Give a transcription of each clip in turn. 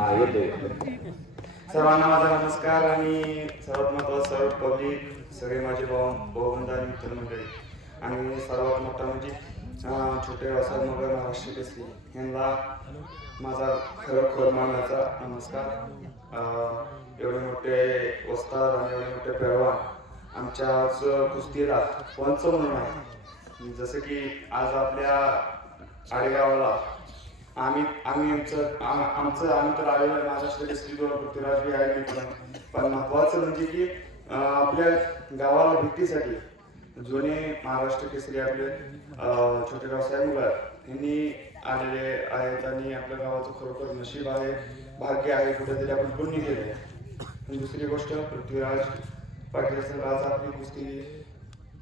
हा येतोय. सर्वांना माझा नमस्कार आणि सर्वात महत्त्वाचं सर्व पब्लिक सगळे माझे भावबंध आणि मित्रमंडळी आणि सर्वात मोठा म्हणजे छोटे व्यवसाय मगर महाराष्ट्र केसरी यांना माझा खरोखर मानाचा नमस्कार. एवढे मोठे वस्ताद आणि एवढे मोठे पैलवान आमच्याच कुस्तीला पंच म्हणून आहे. जसं की आज आपल्या आडेगावाला आम्ही तर आलेलो आहे महाराष्ट्र केसरी पृथ्वीराज बी आहे पण महत्त्वाचं म्हणजे की आपल्या गावाला भेटीसाठी जुने महाराष्ट्र केसरी आपले छोटे व्यवसाय मुलं यांनी आलेले आहेत आणि आपल्या गावाचं खरोखर नशीब आहे, भाग्य आहे, कुठेतरी आपण पुण्य केलं आहे. आणि दुसरी गोष्ट पृथ्वीराज पाटील सर आज आपली कुस्ती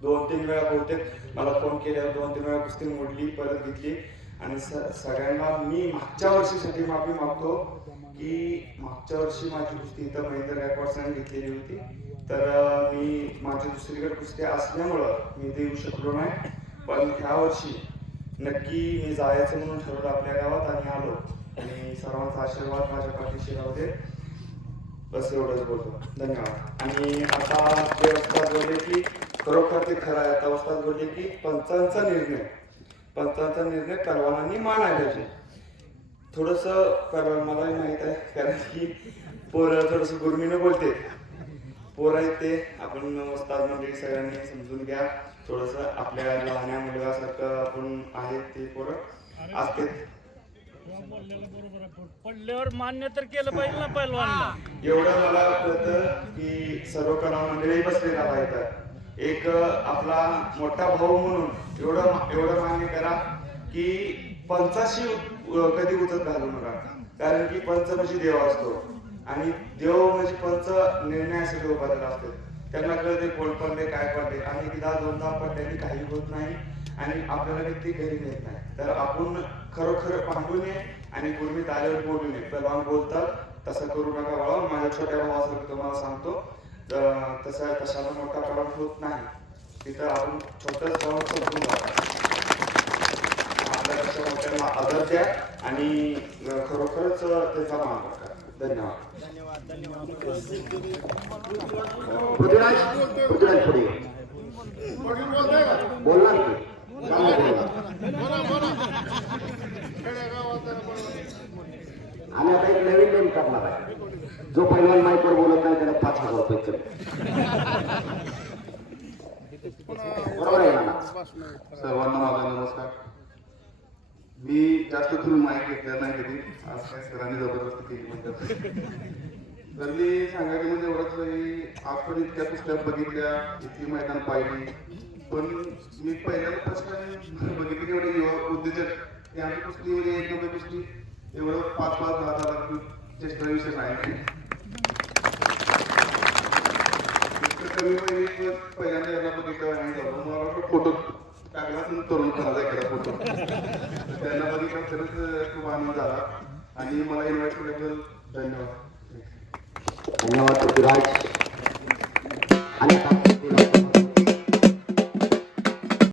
2-3 वेळा बहुतेक मला फोन केल्यावर 2-3 वेळा कुस्ती मोडली, परत घेतली आणि सगळ्यांना मी मागच्या वर्षीसाठी माफी मागतो की मागच्या वर्षी माझी कुस्ती इथं महेंद्र गायकवाड सरांनी घेतलेली होती. तर मी माझी दुसरीकडे कुस्ती असल्यामुळं मी इथे येऊ शकलो नाही, पण ह्या वर्षी नक्की मी जायचं म्हणून ठरवलं आपल्या गावात आणि आलो आणि सर्वांचा आशीर्वाद माझ्या पाठीशी राहू दे, बस एवढंच बोलतो. धन्यवाद. आणि आता जे वस्ताद बोलले की खरोखर ते खरं आहे. आता वस्ताद बोलले की पंचांचा निर्णय परवानांनी मानायला पाहिजे. थोडंसं परवा मलाही माहीत आहे कारण की पोरं थोडंसं गुरमीनं बोलते, पोरं आहेत ते आपण वस्ताद मंडळी सगळ्यांनी समजून घ्या. थोडंसं आपल्या लहान्या मुलगासारखं आपण आहेत ते पोरं असते. पडल्यावर मान्य तर केलं पाहिजे ना पहिलवानला. एवढं मला कळतं की सर्व कला मंडळी बसलेला आहे. एक आपला मोठा भाऊ म्हणून एवढं मान्य करा की पंचाशी कधी उचत घालू नका, कारण की पंच म्हणजे देव असतो आणि देव म्हणजे पंच निर्णयासाठी उभारलेला असतो. त्यांना कळते कोण पडले काय पडले आणि एकदा दोनदा पडल्याने काही होत नाही आणि आपल्याला व्यक्ती घरी नेत नाही. तर आपण खरोखर पाहू नये आणि गुरमीत आल्यावर बोलू नये. पहिलवान बोलतात तसं करू नका बाळा. माझ्या छोट्या भावासारखं तुम्हाला सांगतो, तशाला मोठा प्रमाण होत नाही. तिथं आपण छोटंच जाऊन समजून जातो. आपल्या तशा मोठ्यांना आदर द्या आणि खरोखरच त्याचा मान राखा. धन्यवाद. पृथ्वीराज पुढे बोलणार की आम्ही आता एक नवीन नेम करणार आहे. जो पहिलवान माईकवर बोलत नाही त्याला 5,000 रुपये कमी. बरोबर आहे ना? सर्वांना माझा नमस्कार. मी जास्त करून माहिती घेतलं नाही कधी, आज काय सरांनी जबरदस्ती केली म्हणतात. तर मी सांगायचं म्हणजे एवढंच, आज पण इतक्या कुस्त्या बघितल्या, इतकी मैदान पाहिली, पण मी पहिल्यांदा बघितली एवढे युवा उद्योजक की आमची कुस्ती म्हणजे एक नंबर कुस्ती एवढं 5-10 चेष्टा विषय नाही. कमी पहिल्यांदा यांना बघितलं नाही झालं, मला वाटतं फोटो टाकला तरुण करायचा एखादा फोटो, त्यांना बघितलं खरंच खूप आनंद झाला आणि मला इन्व्हाइट केल्याबद्दल धन्यवाद. धन्यवाद पृथ्वीराज. आणि